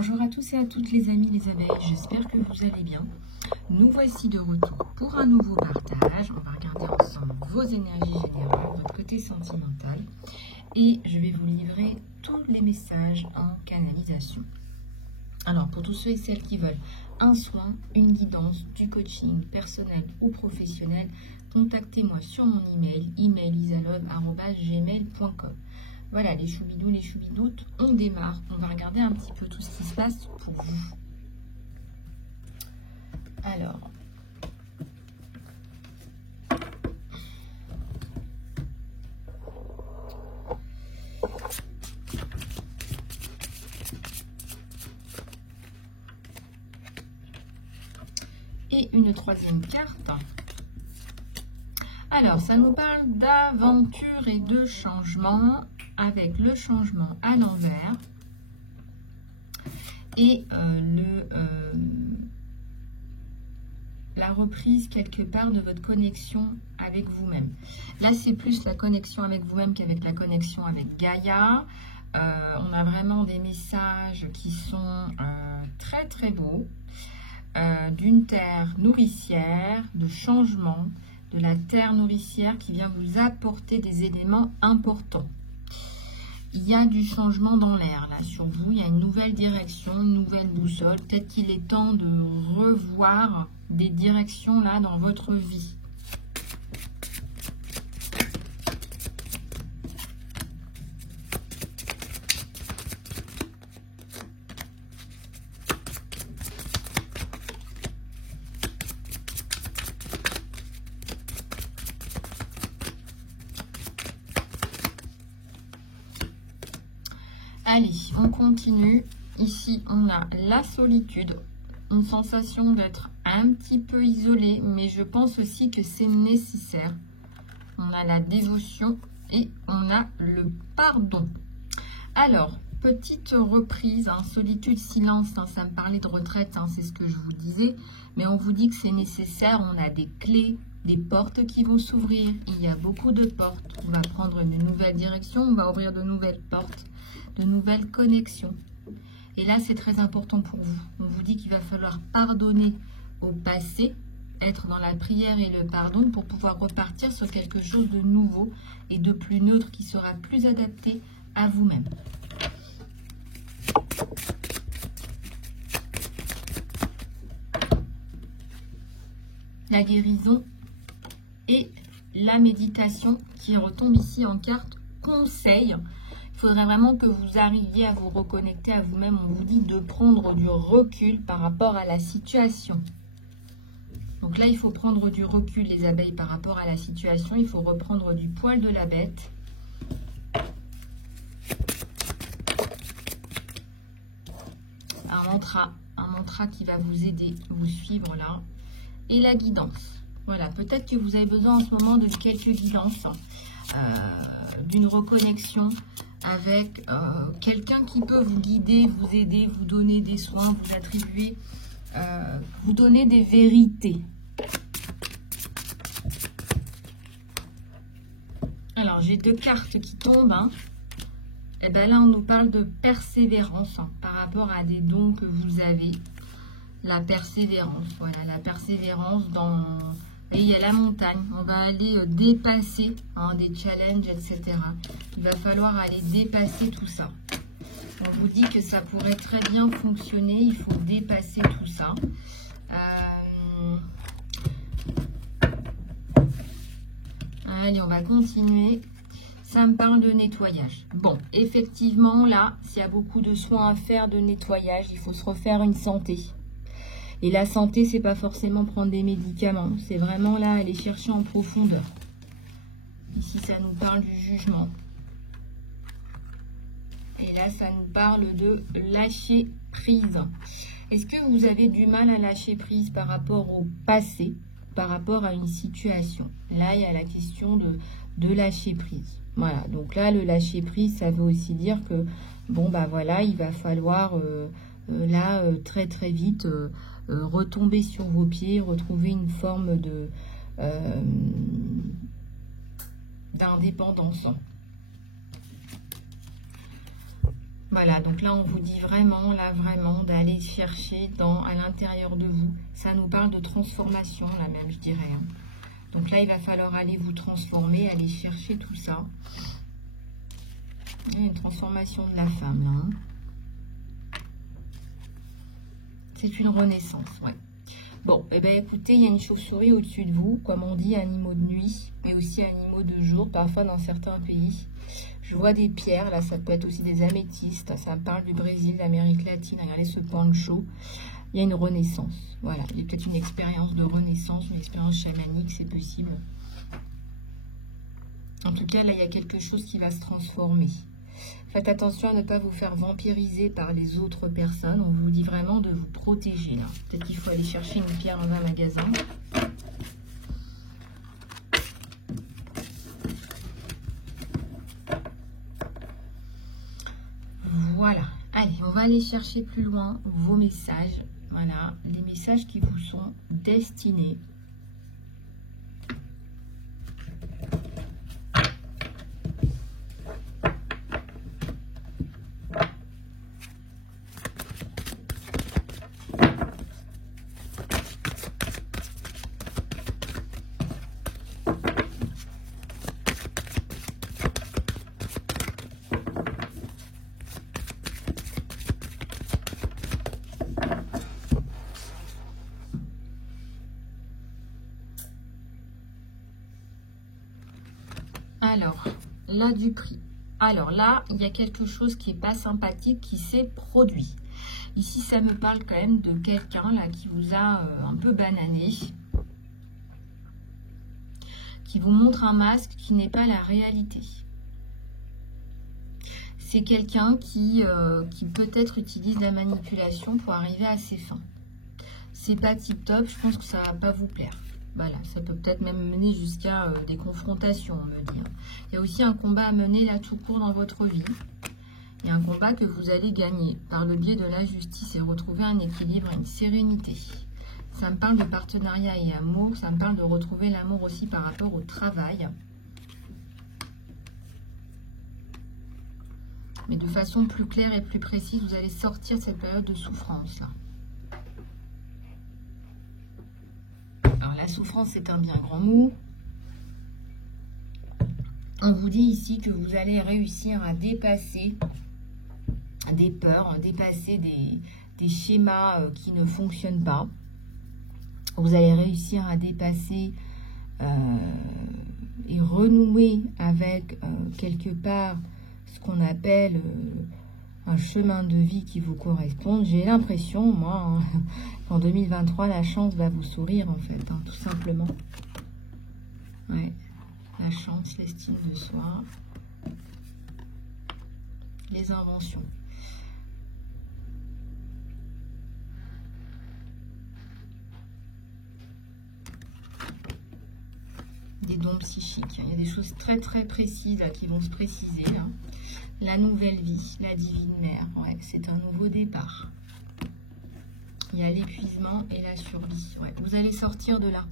Bonjour à tous et à toutes les amis les abeilles, j'espère que vous allez bien. Nous voici de retour pour un nouveau partage. On va regarder ensemble vos énergies générales, votre côté sentimental. Et je vais vous livrer tous les messages en canalisation. Alors pour tous ceux et celles qui veulent un soin, une guidance, du coaching personnel ou professionnel, contactez-moi sur mon email isalode@gmail.com. Voilà les choubidous, les choubidoutes, on démarre. On va regarder un petit peu tout ce qui se passe pour vous. Alors, et une troisième carte. Alors, ça nous parle d'aventure et de changement, avec le changement à l'envers et la reprise quelque part de votre connexion avec vous-même. Là, c'est plus la connexion avec vous-même qu'avec la connexion avec Gaïa. On a vraiment des messages qui sont très très beaux, d'une terre nourricière, de changement, de la terre nourricière qui vient vous apporter des éléments importants. Il y a du changement dans l'air là sur vous, il y a une nouvelle direction, une nouvelle boussole. Peut-être qu'il est temps de revoir des directions là dans votre vie. Allez, on continue. Ici, on a la solitude, une sensation d'être un petit peu isolé, mais je pense aussi que c'est nécessaire. On a la dévotion et on a le pardon. Alors, petite reprise, hein, solitude, silence, hein, ça me parlait de retraite, hein, c'est ce que je vous disais, mais on vous dit que c'est nécessaire, on a des clés, des portes qui vont s'ouvrir, il y a beaucoup de portes, on va prendre une nouvelle direction, on va ouvrir de nouvelles portes, de nouvelles connexions. Et là, c'est très important pour vous. On vous dit qu'il va falloir pardonner au passé, être dans la prière et le pardon pour pouvoir repartir sur quelque chose de nouveau et de plus neutre qui sera plus adapté à vous-même. La guérison et la méditation qui retombe ici en carte conseil. Il faudrait vraiment que vous arriviez à vous reconnecter à vous-même. On vous dit de prendre du recul par rapport à la situation. Donc là, il faut prendre du recul, les abeilles, par rapport à la situation. Il faut reprendre du poil de la bête. Un mantra qui va vous aider, vous suivre là. Et la guidance. Voilà, peut-être que vous avez besoin en ce moment de quelques guidances, d'une reconnexion avec quelqu'un qui peut vous guider, vous aider, vous donner des soins, vous attribuer, vous donner des vérités. Alors, j'ai deux cartes qui tombent. Hein. Et bien là, on nous parle de persévérance, hein, par rapport à des dons que vous avez. La persévérance, voilà, la persévérance dans... Et il y a la montagne, on va aller dépasser, hein, des challenges, etc. Il va falloir aller dépasser tout ça. On vous dit que ça pourrait très bien fonctionner, il faut dépasser tout ça. Allez, on va continuer. Ça me parle de nettoyage. Bon, effectivement, là, s'il y a beaucoup de soins à faire de nettoyage, il faut se refaire une santé. Et la santé, c'est pas forcément prendre des médicaments. C'est vraiment là, aller chercher en profondeur. Ici, ça nous parle du jugement. Et là, ça nous parle de lâcher prise. Est-ce que vous avez du mal à lâcher prise par rapport au passé, par rapport à une situation? Là, il y a la question de lâcher prise. Voilà, donc là, le lâcher prise, ça veut aussi dire que, bon, bah voilà, il va falloir, là, très très vite... retomber sur vos pieds, retrouver une forme d'indépendance. Voilà, donc là, on vous dit vraiment, là, vraiment, d'aller chercher à l'intérieur de vous. Ça nous parle de transformation, là même, je dirais. Hein. Donc là, il va falloir aller vous transformer, aller chercher tout ça. Il y a une transformation de la femme, là. Hein. C'est une renaissance, ouais. Bon, eh bien, écoutez, il y a une chauve-souris au-dessus de vous, comme on dit, animaux de nuit, mais aussi animaux de jour, parfois dans certains pays. Je vois des pierres, là, ça peut être aussi des améthystes, ça me parle du Brésil, d'Amérique latine. Regardez ce poncho, il y a une renaissance. Voilà, il y a peut-être une expérience de renaissance, une expérience chamanique, c'est possible. En tout cas, là, il y a quelque chose qui va se transformer. Faites attention à ne pas vous faire vampiriser par les autres personnes. On vous dit vraiment de vous protéger, là. Peut-être qu'il faut aller chercher une pierre dans un magasin. Voilà. Allez, on va aller chercher plus loin vos messages. Voilà, les messages qui vous sont destinés. Alors, là du prix. Alors là, il y a quelque chose qui n'est pas sympathique qui s'est produit. Ici, ça me parle quand même de quelqu'un là qui vous a un peu banané. Qui vous montre un masque qui n'est pas la réalité. C'est quelqu'un qui peut-être utilise la manipulation pour arriver à ses fins. C'est pas tip top, je pense que ça va pas vous plaire. Voilà, ça peut peut-être même mener jusqu'à des confrontations, on me dit. Il y a aussi un combat à mener là tout court dans votre vie. Il y a un combat que vous allez gagner par le biais de la justice et retrouver un équilibre et une sérénité. Ça me parle de partenariat et amour, ça me parle de retrouver l'amour aussi par rapport au travail. Mais de façon plus claire et plus précise, vous allez sortir de cette période de souffrance là. Alors, la souffrance, c'est un bien grand mot. On vous dit ici que vous allez réussir à dépasser des peurs, dépasser des schémas qui ne fonctionnent pas. Vous allez réussir à dépasser et renouer avec quelque part ce qu'on appelle un chemin de vie qui vous correspond. J'ai l'impression, moi, hein, qu'en 2023, la chance va vous sourire, en fait, hein, tout simplement. Ouais, la chance, l'estime de soi, les inventions. Des dons psychiques. Il y a des choses très très précises là, qui vont se préciser là. La nouvelle vie, la divine mère, ouais, c'est un nouveau départ. Il y a l'épuisement et la survie. Ouais, vous allez sortir de là.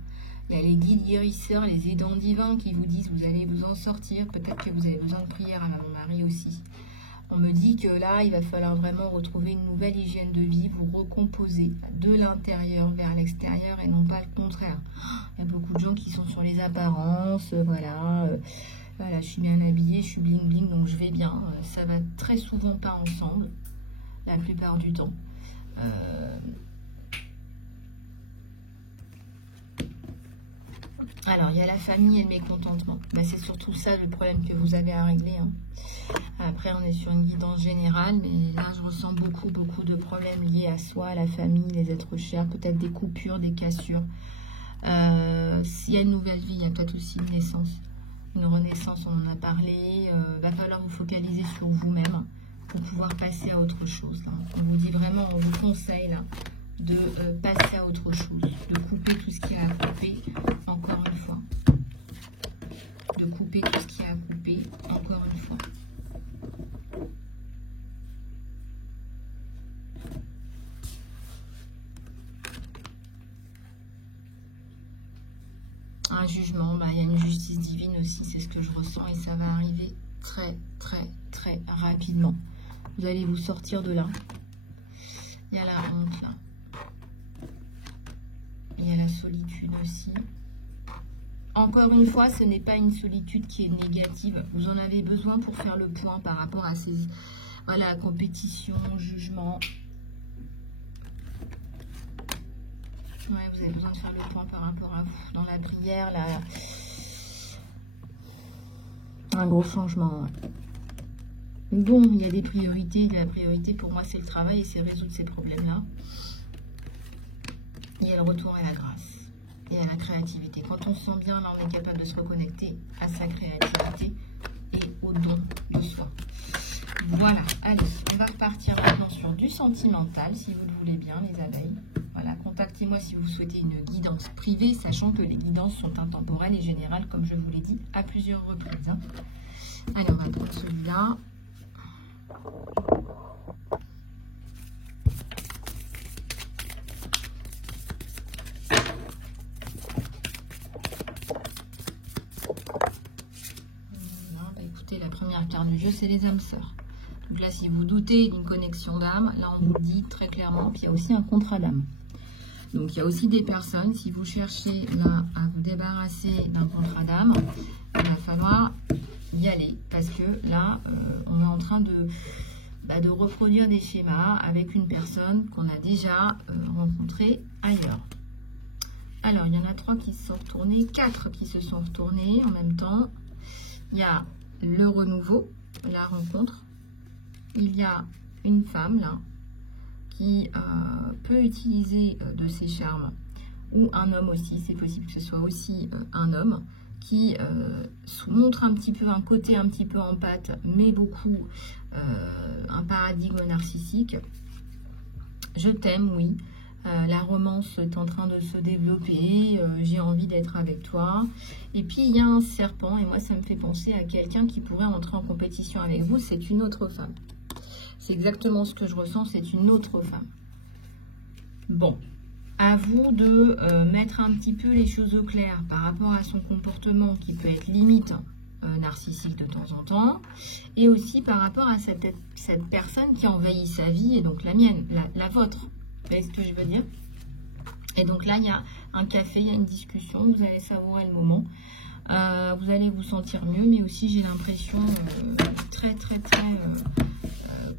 Il y a les guides guérisseurs, les aidants divins qui vous disent vous allez vous en sortir. Peut-être que vous avez besoin de prière à mon mari aussi. On me dit que là, il va falloir vraiment retrouver une nouvelle hygiène de vie, vous recomposer de l'intérieur vers l'extérieur et non pas le contraire. Il y a beaucoup de gens qui sont sur les apparences, voilà, voilà, je suis bien habillée, je suis bling bling, donc je vais bien. Ça va très souvent pas ensemble, la plupart du temps. Alors, il y a la famille et le mécontentement. Ben, c'est surtout ça le problème que vous avez à régler. Hein. Après, on est sur une guidance générale, mais là, je ressens beaucoup de problèmes liés à soi, à la famille, les êtres chers, peut-être des coupures, des cassures. S'il y a une nouvelle vie, il y a peut-être aussi une naissance, une renaissance, on en a parlé. Va falloir vous focaliser sur vous-même pour pouvoir passer à autre chose. Là. On vous dit vraiment, on vous conseille là, de passer à autre chose, de couper tout ce qui a à couper, encore une fois. De couper tout ce qui a à couper, encore une fois. Un jugement, bah, il y a une justice divine aussi, c'est ce que je ressens et ça va arriver très rapidement. Vous allez vous sortir de là. Il y a la honte là. Il y a la solitude aussi. Encore une fois, ce n'est pas une solitude qui est négative. Vous en avez besoin pour faire le point par rapport à ces... Voilà, compétition, jugement. Ouais, vous avez besoin de faire le point par rapport à vous. Dans la prière, là... Un gros changement, ouais. Bon, il y a des priorités. La priorité pour moi, c'est le travail et c'est résoudre ces problèmes-là. Il y a le retour à la grâce et à la créativité. Quand on se sent bien, là, on est capable de se reconnecter à sa créativité et au don de soi. Voilà, allez, on va repartir maintenant sur du sentimental, si vous le voulez bien, les abeilles. Voilà, contactez-moi si vous souhaitez une guidance privée, sachant que les guidances sont intemporelles et générales, comme je vous l'ai dit, à plusieurs reprises. Allez, on va prendre celui-là. La première carte du jeu, c'est les âmes sœurs. Donc là, si vous doutez d'une connexion d'âme, là, on vous le dit très clairement. Puis il y a aussi un contrat d'âme. Donc il y a aussi des personnes, si vous cherchez là à vous débarrasser d'un contrat d'âme, il va falloir y aller. Parce que là, on est en train de reproduire des schémas avec une personne qu'on a déjà rencontrée ailleurs. Alors, il y en a 3 qui se sont retournés, 4 qui se sont retournés en même temps. Il y a le renouveau, la rencontre. Il y a une femme là qui peut utiliser de ses charmes, ou un homme aussi, c'est possible que ce soit aussi un homme qui montre un petit peu un côté un petit peu empathe, mais beaucoup un paradigme narcissique. Je t'aime, oui. La romance est en train de se développer, j'ai envie d'être avec toi. Et puis il y a un serpent, et moi ça me fait penser à quelqu'un qui pourrait entrer en compétition avec vous, c'est une autre femme. C'est exactement ce que je ressens, c'est une autre femme. Bon, à vous de mettre un petit peu les choses au clair par rapport à son comportement qui peut être limite narcissique de temps en temps, et aussi par rapport à cette personne qui envahit sa vie, et donc la mienne, la vôtre. Vous voyez ce que je veux dire? Et donc là, il y a un café, il y a une discussion, vous allez savourer le moment. Vous allez vous sentir mieux, mais aussi j'ai l'impression très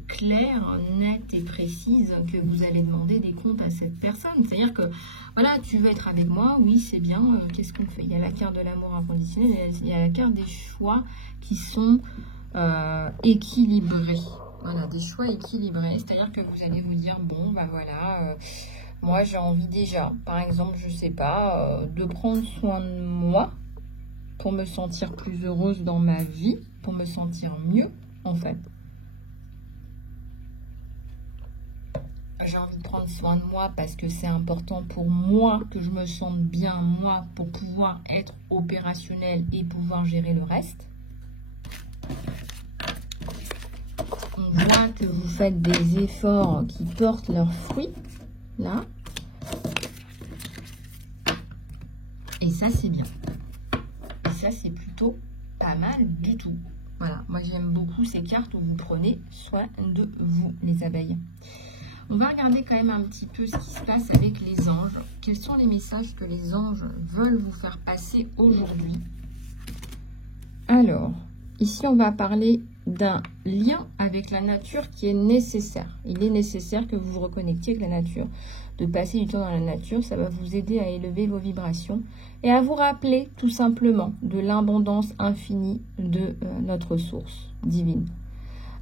claire, nette et précise que vous allez demander des comptes à cette personne. C'est-à-dire que, voilà, tu veux être avec moi, oui, c'est bien, qu'est-ce qu'on fait? Il y a la carte de l'amour inconditionnel, il y a la carte des choix qui sont équilibrés. Voilà, des choix équilibrés. C'est-à-dire que vous allez vous dire, bon, bah voilà, moi j'ai envie déjà, par exemple, je sais pas, de prendre soin de moi pour me sentir plus heureuse dans ma vie, pour me sentir mieux, en fait. J'ai envie de prendre soin de moi parce que c'est important pour moi que je me sente bien, moi, pour pouvoir être opérationnel et pouvoir gérer le reste. On voit que vous faites des efforts qui portent leurs fruits, là. Et ça, c'est bien. Et ça, c'est plutôt pas mal du tout. Voilà, moi j'aime beaucoup ces cartes où vous prenez soin de vous, les abeilles. On va regarder quand même un petit peu ce qui se passe avec les anges. Quels sont les messages que les anges veulent vous faire passer aujourd'hui? Alors, ici on va parler d'un lien avec la nature qui est nécessaire. Il est nécessaire que vous vous reconnectiez avec la nature. De passer du temps dans la nature, ça va vous aider à élever vos vibrations et à vous rappeler tout simplement de l'abondance infinie de notre source divine.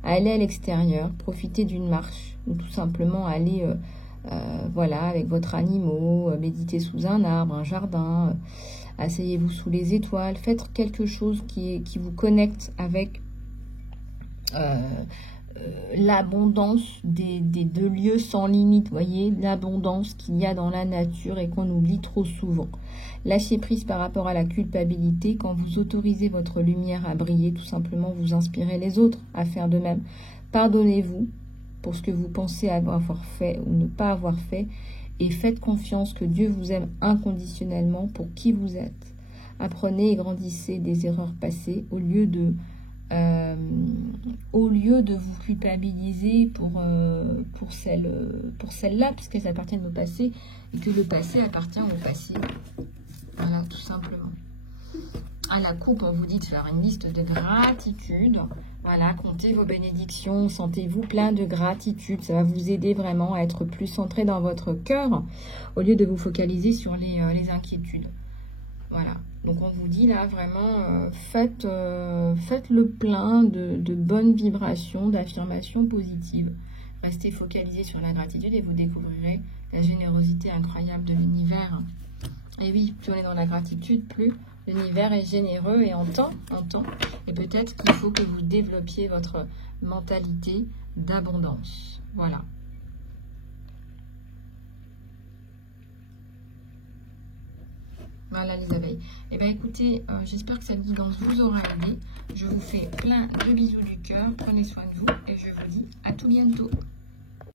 Aller à l'extérieur, profiter d'une marche ou tout simplement aller voilà, avec votre animal, méditer sous un arbre, un jardin, asseyez-vous sous les étoiles, faites quelque chose qui vous connecte avec l'abondance des deux lieux sans limite, voyez, l'abondance qu'il y a dans la nature et qu'on oublie trop souvent. Lâchez prise par rapport à la culpabilité. Quand vous autorisez votre lumière à briller, tout simplement vous inspirez les autres à faire de même. Pardonnez-vous pour ce que vous pensez avoir fait ou ne pas avoir fait et faites confiance que Dieu vous aime inconditionnellement pour qui vous êtes. Apprenez et grandissez des erreurs passées au lieu de au lieu de vous culpabiliser pour celle-là, puisqu'elles appartiennent au passé, et que le passé appartient au passé. Voilà, tout simplement. À la coupe, on vous dit de faire une liste de gratitude. Voilà, comptez vos bénédictions, sentez-vous plein de gratitude. Ça va vous aider vraiment à être plus centré dans votre cœur, au lieu de vous focaliser sur les inquiétudes. Voilà, donc on vous dit là vraiment, faites le plein de bonnes vibrations, d'affirmations positives. Restez focalisé sur la gratitude et vous découvrirez la générosité incroyable de l'univers. Et oui, plus on est dans la gratitude, plus l'univers est généreux et entend. Et peut-être qu'il faut que vous développiez votre mentalité d'abondance. Voilà. Voilà les abeilles. Et bien écoutez, j'espère que cette guidance vous aura aidé. Je vous fais plein de bisous du cœur. Prenez soin de vous et je vous dis à tout bientôt.